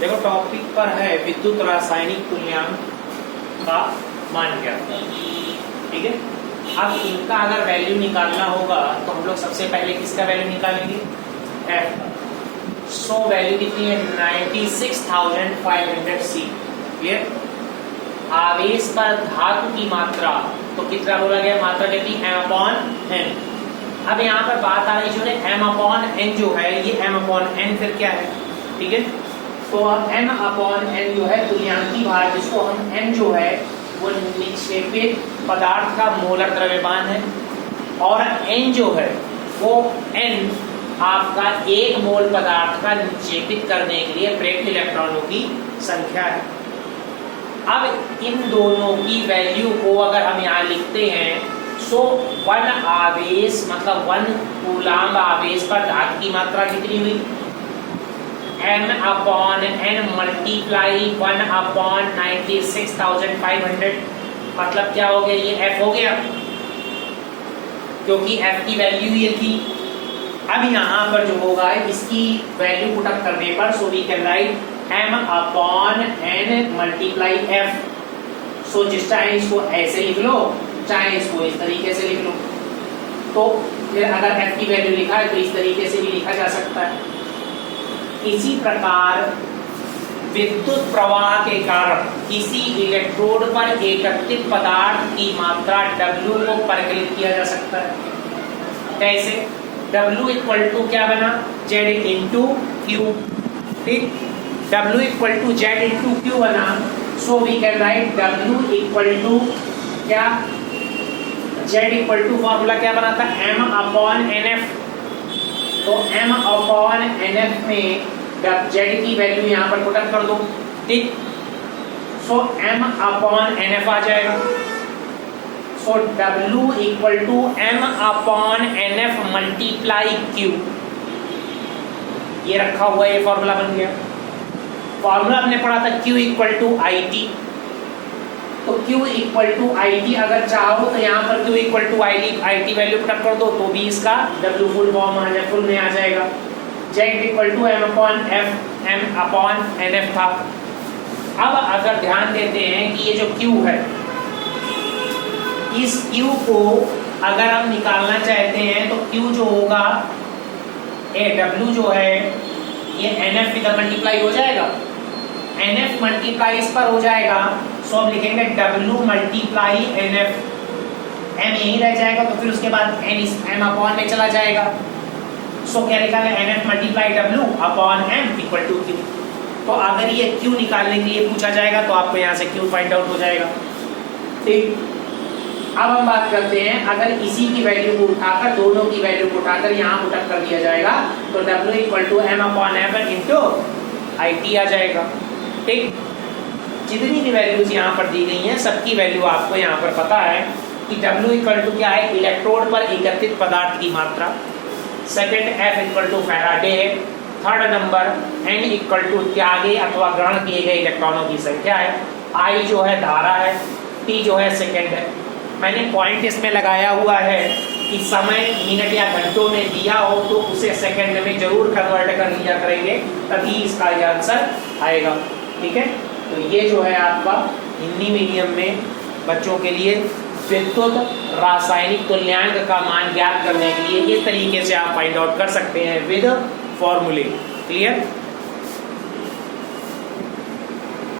देखो टॉपिक पर है विद्युत रासायनिक तुल्यांक का मान क्या, ठीक है। अब इनका अगर वैल्यू निकालना होगा तो हम लोग सबसे पहले किसका वैल्यू निकालेंगे, एफ का। सो वैल्यू कितनी है, 96,500 सी। क्लियर। आवेश पर धातु की मात्रा, तो कितना बोला गया, मात्रा कितनी, m/n। अब यहाँ पर बात आ रही जो है m/n जो है, ये m/n फिर क्या है, ठीक है। तो m/n जो है तुल्यांकी भार, जिसको हम n जो है वो निक्षेपित पदार्थ का मोलर द्रव्यमान है, और n जो है वो n आपका एक मोल पदार्थ का निक्षेपित करने के लिए प्रयुक्त इलेक्ट्रॉनों की संख्या है। अब इन दोनों की वैल्यू को अगर हम यहाँ लिखते हैं, सो वन आवेश मतलब 1 कूलाम्ब आवेश पर धातु की मात्रा कितनी हुई, m/n मल्टीप्लाई 1/96,500, मतलब क्या हो गया, ये f हो गया, क्योंकि f की वैल्यू ये थी। अब यहाँ पर जो होगा इसकी वैल्यू पुट अप करने पर, so we can write m/n multiply f। So जिस चाहे इसको ऐसे लिख लो, चाहे इसको इस तरीके से लिख लो। तो फिर अगर f की वैल्यू लिखा है तो इस तरीके से भी लिखा जा सकता है। इसी प्रकार विद्युत प्रवाह के कारण किसी इलेक्ट्रोड पर एकत्रित पदार्थ की मात्रा W को परिकलित किया जा सकता है। कैसे, W इक्वल टू क्या बना, Z इंटू क्यू, ठीक। W equal to Z into Q बना। So we can write W equal to क्या, Z इक्वल टू फॉर्मूला क्या बना था, m/nf। तो m/nf में Z की वैल्यू यहाँ पर पुट अप कर दो, ठीक। सो m/nf आ जाएगा। So W equal to m/nf multiply Q, ये रखा हुआ ये फॉर्मूला बन गया। फॉर्मूला हमने पढ़ा था Q इक्वल टू IT, तो Q इक्वल टू IT अगर चाहो तो यहाँ पर Q equal to IT value put up कर दो, तो भी इसका W फुल फॉर्म फुल में आ जाएगा। Z इक्वल टू m/nf था। अब अगर ध्यान देते हैं कि ये जो Q है, इस Q को अगर हम निकालना चाहते हैं तो Q जो होगा, W जो है ये NF इधर मल्टीप्लाई हो जाएगा, NF मल्टीप्लाई इस पर हो जाएगा। सो हम लिखेंगे W मल्टीप्लाई NF, M यही रह जाएगा, तो फिर उसके बाद N इस m/n में चला जाएगा। सो क्या लिखा है, NF multiply W/m equal to Q। तो अगर ये Q निकालने के लिए पूछा जाएगा तो आपको यहाँ से Q फाइंड आउट हो जाएगा, ठीक। अब हम बात करते हैं, अगर इसी की वैल्यू को उठाकर, दोनों की वैल्यू को उठाकर यहाँ पुट अप कर दिया जाएगा तो W equal to m/f into IT आ जाएगा, ठीक। जितनी भी वैल्यूज यहाँ पर दी गई हैं सबकी वैल्यू आपको यहाँ पर पता है कि W इक्वल टू क्या है, इलेक्ट्रोड पर एकत्रित पदार्थ की मात्रा। Second F equal to Faraday है। Third number N equal to त्यागे अथवा ग्रहण किए गए इलेक्ट्रॉनों की संख्या है। I जो है धारा है, T जो है सेकेंड है। मैंने पॉइंट इसमें लगाया हुआ है कि समय मिनट या घंटों में दिया हो तो उसे सेकंड में जरूर कन्वर्ट कर लिया करेंगे, तभी इसका ये आंसर आएगा, ठीक है। तो ये जो है आपका हिंदी मीडियम में बच्चों के लिए विद्युत रासायनिक तुल्यांक का मान ज्ञात करने के लिए इस तरीके से आप फाइंड आउट कर सकते हैं विद फॉर्मूले। क्लियर।